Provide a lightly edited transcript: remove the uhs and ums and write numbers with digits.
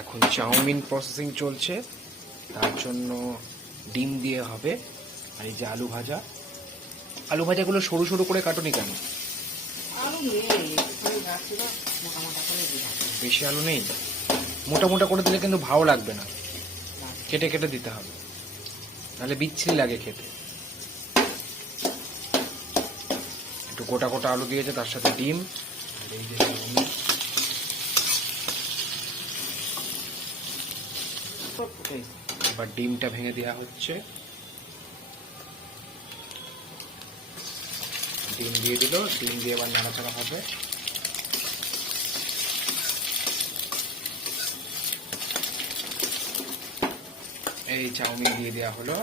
এখন chowmein processing চলছে, তার জন্য ডিম দিয়ে হবে। আর এই যে আলু ভাজা, আলু ভাজাগুলো সরু সরু করে কাটুনি কেন? বেশি আলু নেই, মোটা মোটা করে দিলে কিন্তু ভালো লাগবে না, কেটে কেটে দিতে হবে, নাহলে বিচ্ছিরি লাগে খেতে। একটু গোটা গোটা আলু দিয়েছে, তার সাথে ডিম। আর এই যে এবার ডিমটা ভেঙে দেওয়া হচ্ছে, ডিম দিয়ে দিল, ডিম দিয়ে এবার নাড়াচাড়া হবে। এই চাউমিন দিয়ে দেওয়া হলো।